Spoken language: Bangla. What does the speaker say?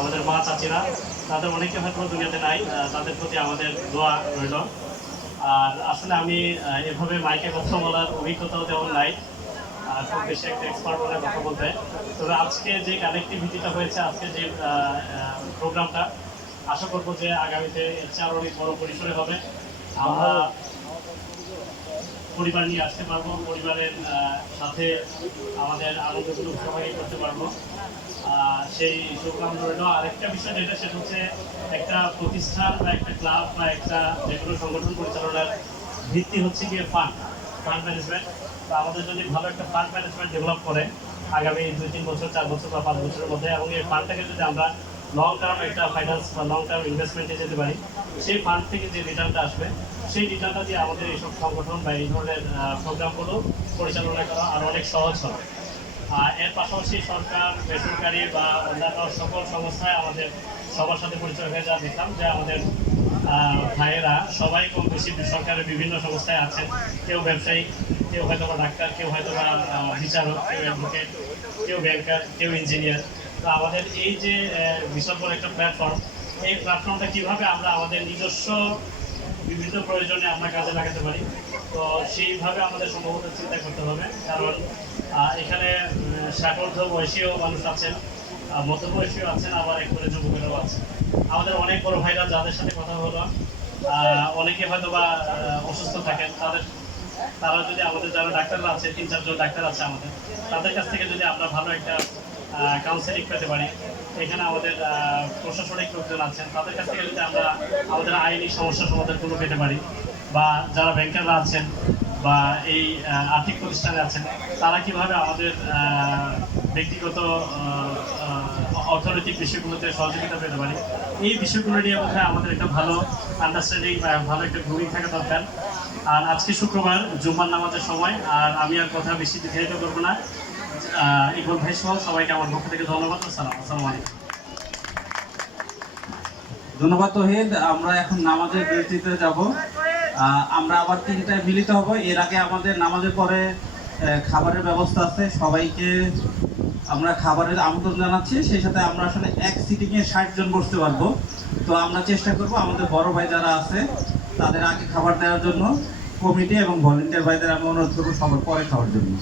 আমাদের মা চাচিরা, তাদের অনেকে হয়তো দুনিয়াতে নাই তাদের প্রতি আমাদের দোয়া রইল। আর আসলে আমি এভাবে মাইকে কথা বলার অভিজ্ঞতাও তেমন নাই খুব বেশি একটা এক্সপার্ট বলে কথা বলতে। তবে আজকে যে কানেক্টিভিটিটা হয়েছে, আজকে যে প্রোগ্রামটা আশা করব যে আগামীতে এর চেয়ে আরও অনেক বড় পরিসরে হবে। আমরা পরিবার নিয়ে আসতে পারব, পরিবারের সাথে আমাদের আনন্দগুলো সবাই করতে পারব। সেই শুভকামনা রইল আরেকটা বিষয় যেটা, সেটা হচ্ছে একটা প্রতিষ্ঠান বা একটা ক্লাব বা একটা যে কোনো সংগঠন পরিচালনার ভিত্তি হচ্ছে গিয়ে ফান্ড ফান্ড ম্যানেজমেন্ট তো আমাদের যদি ভালো একটা ফান্ড ম্যানেজমেন্ট ডেভেলপ করে আগামী দুই তিন বছর, চার বছর বা পাঁচ বছরের মধ্যে, এবং এই ফান্ডটাকে যদি আমরা লং টার্ম একটা ফাইন্যান্স বা লং টার্ম ইনভেস্টমেন্টে যেতে পারি, সেই ফান্ড থেকে যে রিটার্নটা আসবে, সেই রিটার্নটা দিয়ে আমাদের এইসব সংগঠন বা এই ধরনের প্রোগ্রামগুলো পরিচালনা করা আর অনেক সহজ হবে। আর এর পাশাপাশি সরকার, বেসরকারি বা অন্যান্য সকল সংস্থায় আমাদের সবার সাথে পরিচয় হয়ে যা দেখলাম যে আমাদের ভাইয়েরা সবাই কম বেশি সরকারের বিভিন্ন সংস্থায় আছেন। কেউ ব্যবসায়ী, কেউ হয়তো বা ডাক্তার, কেউ হয়তো বা বিচারক, কেউ অ্যাডভোকেট কেউ ব্যাংকার কেউ ইঞ্জিনিয়ার তো আমাদের এই যে বিশাল একটা প্ল্যাটফর্ম এই প্ল্যাটফর্মটা কীভাবে আমরা আমাদের নিজস্ব বিভিন্ন প্রয়োজনে আমরা কাজে লাগাতে পারি? তো সেইভাবে আমাদের সম্ভবত চিন্তা করতে হবে, কারণ এখানে ষাটোর্ধ বয়সীও মানুষ আছেন মধ্যবয়সীও আছেন, আবার একবারে যুবকেরাও আছেন। আমাদের অনেক বড় ভাইরা যাদের সাথে কথা হলো অনেকে হয়তো বা অসুস্থ থাকেন, তাদের, তারা যদি আমাদের যারা ডাক্তাররা আছে, তিন চারজন ডাক্তার আছে আমাদের, তাদের কাছ থেকে যদি আমরা ভালো একটা কাউন্সেলিং পেতে পারি। এখানে আমাদের প্রশাসনিক লোকজন আছেন। তাদের কাছ থেকে যদি আমরা আমাদের আইনি সমস্যা সমাধানগুলো পেতে পারি বা যারা ব্যাংকাররা আছেন বা এই আর্থিক প্রতিষ্ঠানে আছেন, তারা কীভাবে আমাদের ব্যক্তিগত অর্থনৈতিক বিষয়গুলোতে সহযোগিতা পেতে পারি, এই বিষয়গুলো নিয়ে বোধ আমাদের একটা ভালো আন্ডারস্ট্যান্ডিং ভালো একটা গ্রুমিং থাকা দরকার। আর আজকে শুক্রবার জুম্মার নামাজের সময়, আর আমি আর কথা বেশি দীর্ঘায়িত করব না। ইকবাল ভাই সহ সবাইকে আমার পক্ষ থেকে ধন্যবাদ। আসসালাম ধন্যবাদ তহিদ। আমরা এখন নামাজের বিরতিতে যাব। আমরা আবার তিনটায় মিলিত হব। এর আগে আমাদের নামাজের পরে খাবারের ব্যবস্থা আছে। সবাইকে আমরা খাবারের আমন্ত্রণ জানাচ্ছি। সেই সাথে আমরা আসলে এক সিটিংয়ে ষাট জন বসতে পারব। তো আমরা চেষ্টা করব, আমাদের বড় ভাই যারা আছে, তাদের আগে খাবার দেওয়ার জন্য। কমিটি এবং ভলেন্টিয়ার ভাইদের আমি অনুরোধ করব সবার পরে খাওয়ার জন্য।